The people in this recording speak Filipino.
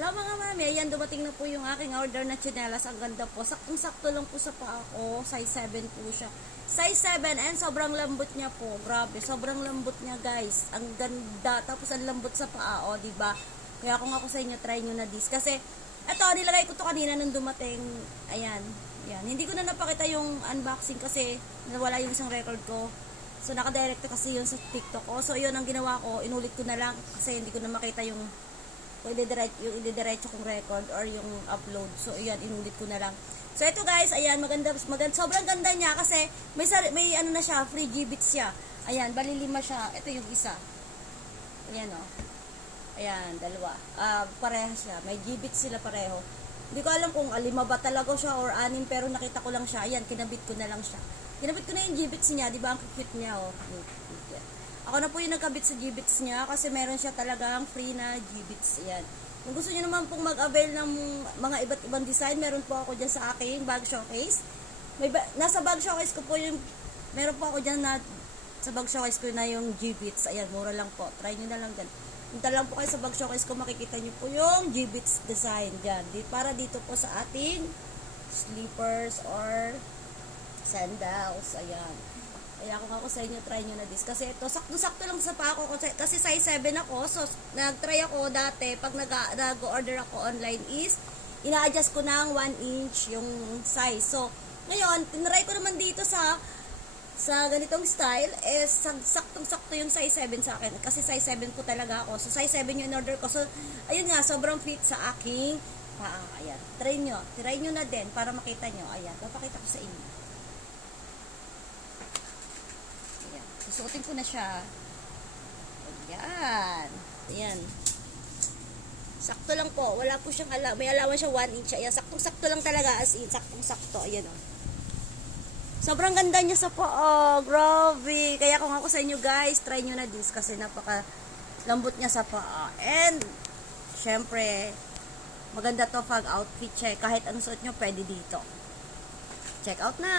Hello mga mami, ayan dumating na po yung aking order na tsinelas. Ang ganda po, saktong-sakto lang po sa paa ko, size 7 po siya. Size 7 and sobrang lambot niya po. Grabe, sobrang lambot niya guys. Ang ganda, tapos ang lambot sa paa, o diba? Kaya kung ako sa inyo, try nyo na this. Kasi, eto, nilagay ko to kanina nung dumating. Ayan, ayan. Hindi ko na napakita yung unboxing kasi nawala yung isang record ko. So, nakadirect kasi yun sa TikTok ko. So, yun ang ginawa ko, inulit ko na lang kasi hindi ko na makita yung i-diretso kong record or yung upload. So, ayan, inulit ko na lang. So, ito guys, ayan, maganda, sobrang ganda niya kasi may ano na siya, free G-bits siya. Ayan, bali 5 siya. Ito yung isa. Ayan, oh. Ayan, dalawa. Parehas siya. May G-bits sila pareho. Hindi ko alam kung 5 ba talaga siya or 6, pero nakita ko lang siya. Ayan, kinabit ko na lang siya. Kinabit ko na yung G-bits niya. Di ba? Ang cute niya, oh. Ako na po yung nagkabit sa G-bits niya kasi meron siya talagang free na G-bits. Ayan. Kung gusto niyo naman pong mag-avail ng mga iba't ibang design, meron po ako dyan sa aking bag showcase. Nasa bag showcase ko po yung, meron po ako dyan na, sa bag showcase ko na yung G-bits. Ayan, mura lang po. Try nyo na lang dyan. Punta lang po kayo sa bag showcase ko, makikita nyo po yung G-bits design dyan. Para dito po sa ating slippers or sandals. Ayan. Kaya kung ako sa inyo, try nyo na this. Kasi ito, sakto-sakto lang sa paa ko. Kasi size 7 ako. So, nag-try ako dati, pag nag-order ako online is, ina-adjust ko ng 1 inch yung size. So, ngayon, tinry ko naman dito sa ganitong style, saktong-sakto yung size 7 sa akin. Kasi size 7 po talaga ako. So, size 7 yung in-order ko. So, ayun nga, sobrang fit sa aking paa. Ayan. Try nyo na din para makita nyo. Ayan, papakita ko sa inyo. Susuotin ko na siya. Ayan. Ayan. Sakto lang po. Wala po siyang may alawan siya 1 inch. Ayan. Saktong-sakto lang talaga. As in, saktong-sakto. Ayan o. Sobrang ganda niya sa paa. Grabe. Kaya kung ako sa inyo guys, try nyo na this kasi napaka lambot niya sa paa. And, syempre, maganda to pag outfit check. Kahit anong suot nyo, pwede dito. Check out na!